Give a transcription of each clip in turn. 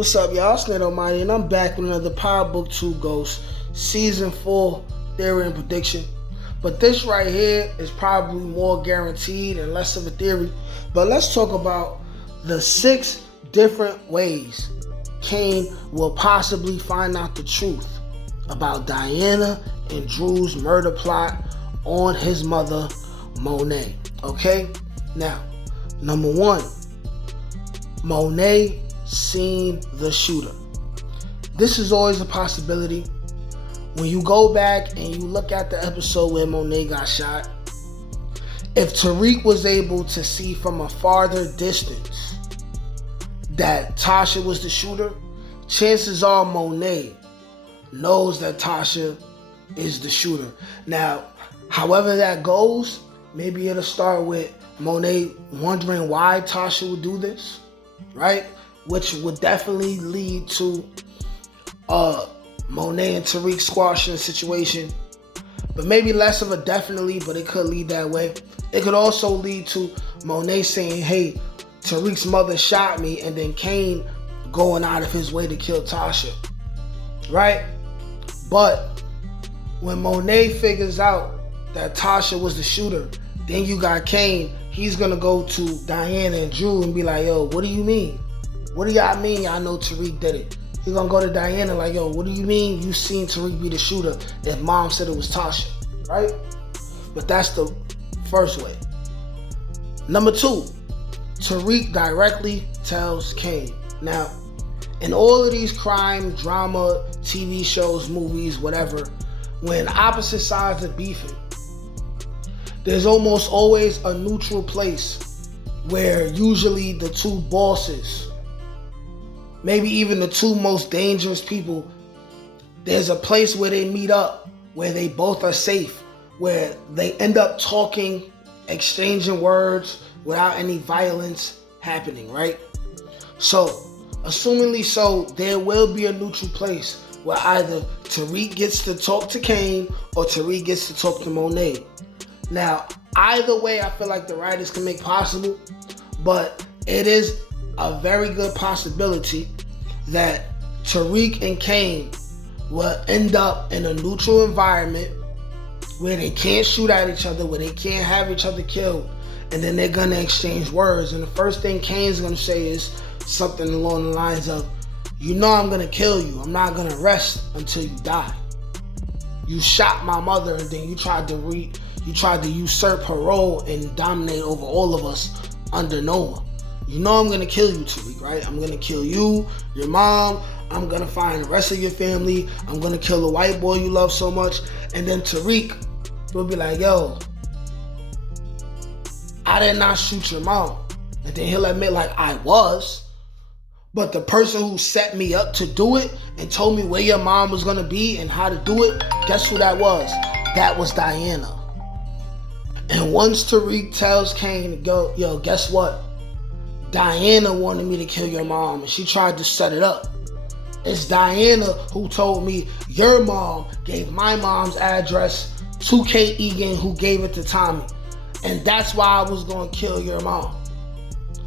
What's up, y'all? It's Nate Almighty, and I'm back with another Power Book 2 Ghost, Season 4, Theory and Prediction. But this right here is probably more guaranteed and less of a theory. But let's talk about the 6 different ways Kane will possibly find out the truth about Diana and Drew's murder plot on his mother, Monet. Okay? Now, number 1, Monet seen the shooter. This is always a possibility. When you go back and you look at the episode where Monet got shot, if Tariq was able to see from a farther distance that Tasha was the shooter, chances are Monet knows that Tasha is the shooter. Now, however that goes, maybe it'll start with Monet wondering why Tasha would do this, right? Which would definitely lead to Monet and Tariq squashing the situation. But maybe less of a definitely, but it could lead that way. It could also lead to Monet saying, hey, Tariq's mother shot me, and then Kane going out of his way to kill Tasha, right? But when Monet figures out that Tasha was the shooter, then you got Kane. He's gonna go to Diana and Drew and be like, yo, what do you mean? What do y'all mean y'all know Tariq did it? He's gonna go to Diana like, yo, what do you mean you seen Tariq be the shooter if mom said it was Tasha, right? But that's the first way. Number 2, Tariq directly tells Kane. Now, in all of these crime, drama, TV shows, movies, whatever, when opposite sides are beefing, there's almost always a neutral place where usually the two bosses, maybe even the 2 most dangerous people, there's a place where they meet up, where they both are safe, where they end up talking, exchanging words without any violence happening, right? So, assumingly so, there will be a neutral place where either Tariq gets to talk to Kane or Tariq gets to talk to Monet. Now, either way, I feel like the writers can make possible, but it is a very good possibility that Tariq and Kane will end up in a neutral environment where they can't shoot at each other, where they can't have each other killed, and then they're gonna exchange words. And the first thing Kane's gonna say is something along the lines of, you know I'm gonna kill you. I'm not gonna rest until you die. You shot my mother, and then you tried to usurp her role and dominate over all of us under Noah. You know I'm gonna kill you, Tariq, right? I'm gonna kill you, your mom. I'm gonna find the rest of your family. I'm gonna kill the white boy you love so much. And then Tariq will be like, yo, I did not shoot your mom. And then he'll admit like, I was. But the person who set me up to do it and told me where your mom was gonna be and how to do it, guess who that was? That was Diana. And once Tariq tells Kane, yo, guess what? Diana wanted me to kill your mom, and she tried to set it up. It's Diana who told me your mom gave my mom's address to Kate Egan, who gave it to Tommy. And that's why I was going to kill your mom.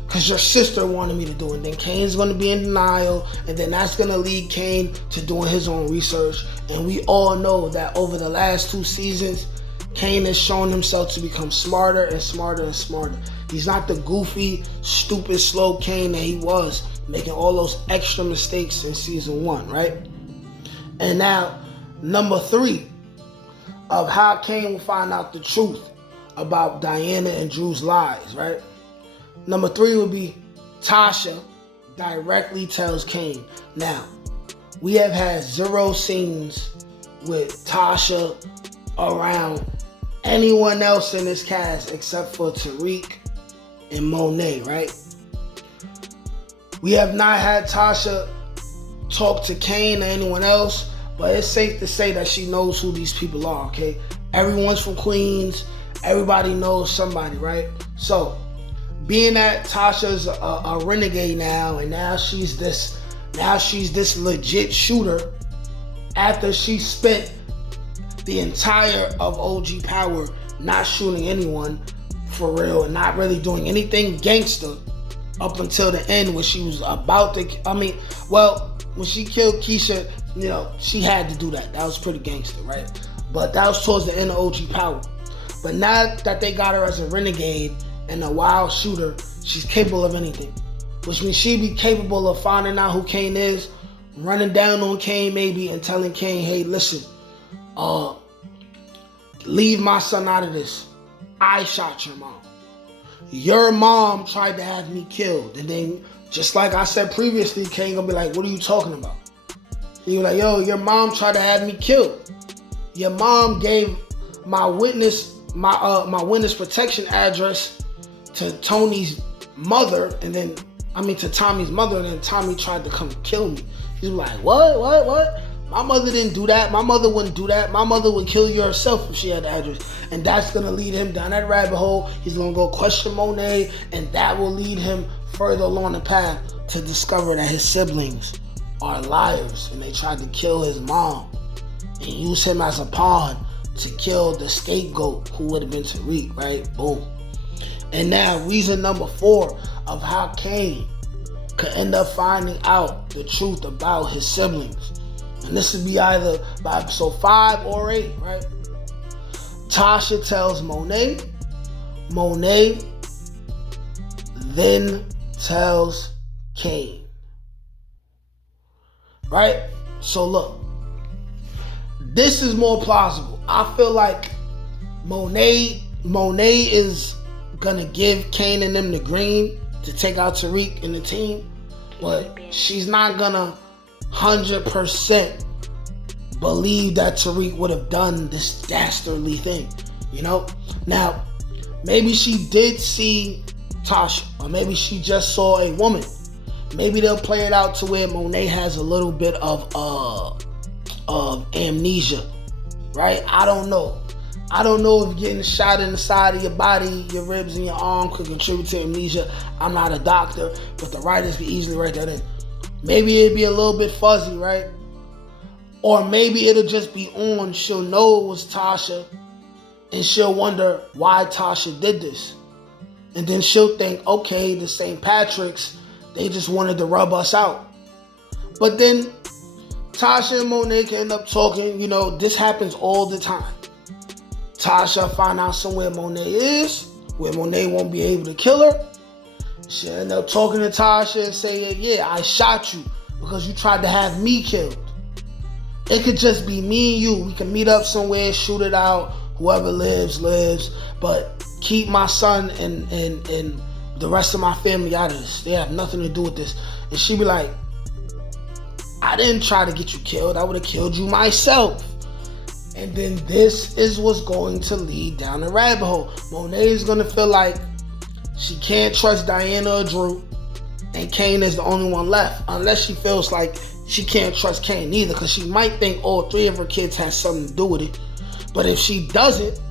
Because your sister wanted me to do it. And then Kane's going to be in denial, and then that's going to lead Kane to doing his own research. And we all know that over the last 2 seasons, Kane has shown himself to become smarter and smarter and smarter. He's not the goofy, stupid, slow Kane that he was, making all those extra mistakes in season 1, right? And now, number 3 of how Kane will find out the truth about Diana and Drew's lies, right? Number 3 would be Tasha directly tells Kane. Now, we have had 0 scenes with Tasha around anyone else in this cast except for Tariq and Monet, right? We have not had Tasha talk to Kane or anyone else, but it's safe to say that she knows who these people are, okay? Everyone's from Queens. Everybody knows somebody, right? So, being that Tasha's a renegade now, and now she's this legit shooter, after she spent the entire of OG Power not shooting anyone for real and not really doing anything gangster, up until the end when she was about to, when she killed Keisha, she had to do that. That was pretty gangster, right? But that was towards the end of OG Power. But now that they got her as a renegade and a wild shooter, she's capable of anything. Which means she'd be capable of finding out who Kane is, running down on Kane maybe, and telling Kane, hey, listen, leave my son out of this. I shot your mom. Your mom tried to have me killed. And then, just like I said previously, Kane gonna be like, what are you talking about? He was like, yo, your mom tried to have me killed. Your mom gave my witness protection address to Tony's mother, to Tommy's mother, and then Tommy tried to come kill me. He's like, what? My mother didn't do that. My mother wouldn't do that. My mother would kill you herself if she had the address. And that's going to lead him down that rabbit hole. He's going to go question Monet, and that will lead him further along the path to discover that his siblings are liars, and they tried to kill his mom and use him as a pawn to kill the scapegoat, who would have been Tariq, right? Boom. And now, reason number 4 of how Kane could end up finding out the truth about his siblings. And this would be either by episode 5 or 8, right? Tasha tells Monet. Monet then tells Kane. Right? So look, this is more plausible. I feel like Monet is gonna give Kane and them the green to take out Tariq and the team, but she's not gonna 100% believe that Tariq would have done this dastardly thing, Now, maybe she did see Tasha, or maybe she just saw a woman. Maybe they'll play it out to where Monet has a little bit of amnesia, right? I don't know. I don't know if getting shot in the side of your body, your ribs and your arm could contribute to amnesia. I'm not a doctor, but the writers can easily write that in. Maybe it'd be a little bit fuzzy, right? Or maybe it'll just be on. She'll know it was Tasha, and she'll wonder why Tasha did this. And then she'll think, okay, the St. Patrick's, they just wanted to rub us out. But then Tasha and Monet can end up talking. This happens all the time. Tasha find out somewhere Monet is, where Monet won't be able to kill her. She'll end up talking to Tasha and saying, yeah, I shot you because you tried to have me killed. It could just be me and you. We can meet up somewhere, shoot it out. Whoever lives, lives. But keep my son and the rest of my family out of this. They have nothing to do with this. And she be like, I didn't try to get you killed. I would have killed you myself. And then this is what's going to lead down the rabbit hole. Monet is going to feel like she can't trust Diana or Drew, and Kane is the only one left. Unless she feels like she can't trust Kane either, because she might think all 3 of her kids has something to do with it. But if she doesn't,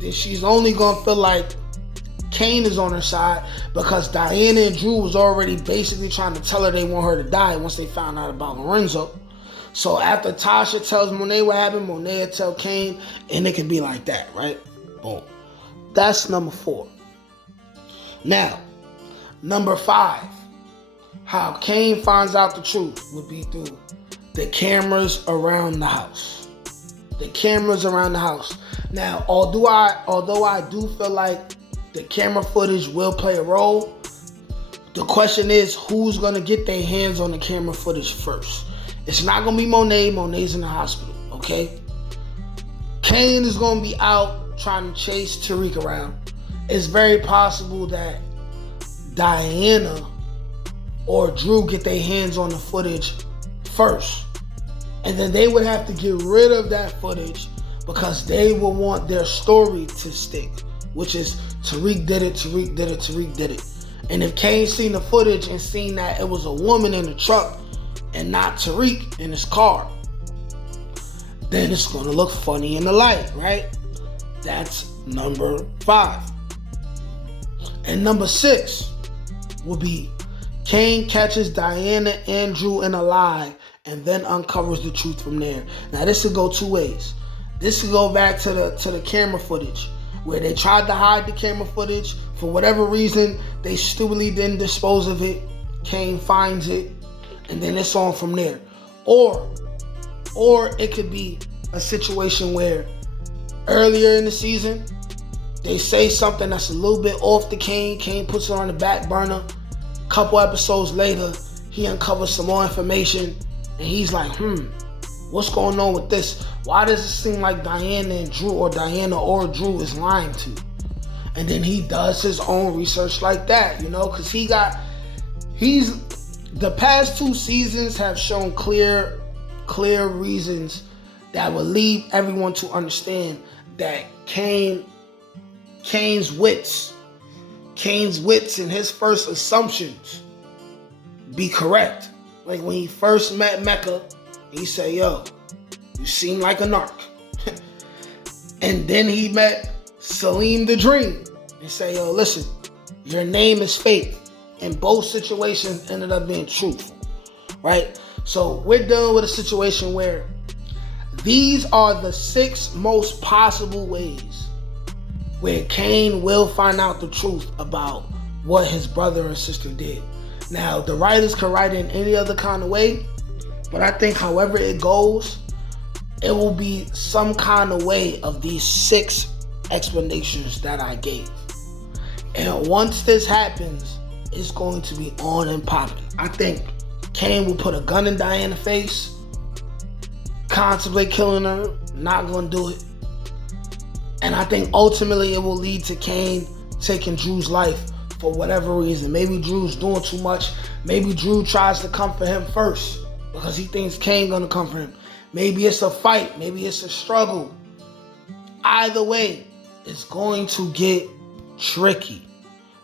then she's only going to feel like Kane is on her side, because Diana and Drew was already basically trying to tell her they want her to die once they found out about Lorenzo. So after Tasha tells Monet what happened, Monet will tell Kane, and it can be like that, right? Boom. That's number 4. Now, number 5, how Kane finds out the truth would be through the cameras around the house. The cameras around the house. Now, although I do feel like the camera footage will play a role, the question is, who's going to get their hands on the camera footage first? It's not going to be Monet. Monet's in the hospital, okay? Kane is going to be out trying to chase Tariq around. It's very possible that Diana or Drew get their hands on the footage first. And then they would have to get rid of that footage because they will want their story to stick, which is Tariq did it, Tariq did it, Tariq did it. And if Kane seen the footage and seen that it was a woman in the truck and not Tariq in his car, then it's going to look funny in the light, right? That's number 5. And number 6 will be Kane catches Diana and Drew in a lie and then uncovers the truth from there. Now this could go 2 ways. This could go back to the camera footage, where they tried to hide the camera footage. For whatever reason, they stupidly didn't dispose of it. Cain finds it, and then it's on from there. Or it could be a situation where earlier in the season, they say something that's a little bit off the Cain. Cain puts it on the back burner. Couple episodes later, he uncovers some more information, and he's like, what's going on with this? Why does it seem like Diana or Drew is lying to? And then he does his own research like that, because the past 2 seasons have shown clear reasons that will lead everyone to understand that Cain's wits and his first assumptions be correct. Like when he first met Mecca, he said, yo, you seem like a narc. And then he met Salim the Dream and said, yo, listen, your name is fake. And both situations ended up being truthful, right? So we're dealing with a situation where these are the 6 most possible ways where Cain will find out the truth about what his brother and sister did. Now, the writers could write it in any other kind of way, but I think however it goes, it will be some kind of way of these 6 explanations that I gave. And once this happens, it's going to be on and popping. I think Cain will put a gun in Diana's face, contemplate killing her, not going to do it. And I think ultimately it will lead to Cain taking Drew's life for whatever reason. Maybe Drew's doing too much. Maybe Drew tries to come for him first because he thinks Cain gonna come for him. Maybe it's a fight. Maybe it's a struggle. Either way, it's going to get tricky.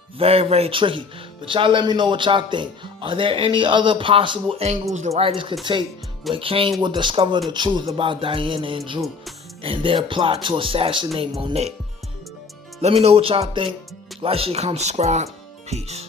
Very, very tricky. But y'all let me know what y'all think. Are there any other possible angles the writers could take where Cain will discover the truth about Diana and Drew and their plot to assassinate Monet? Let me know what y'all think. Like, share, comment, subscribe. Peace.